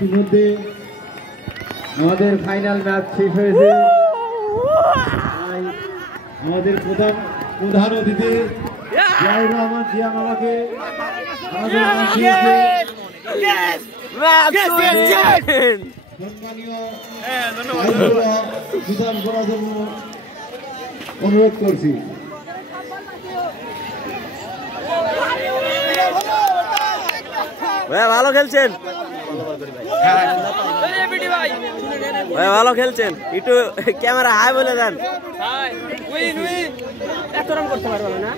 ইতিমধ্যে আমাদের final match শেষ হয়েছে। আমাদের প্রধান অতিথি জিয়াউর রহমান জিয়া মামাকে আমাদের বিধান করার জন্য অনুরোধ করছি। ভালো খেলছেন, ভালো খেলছেন, একটু ক্যামেরা হাই বলে দেন। এত রান করতে পারবো না।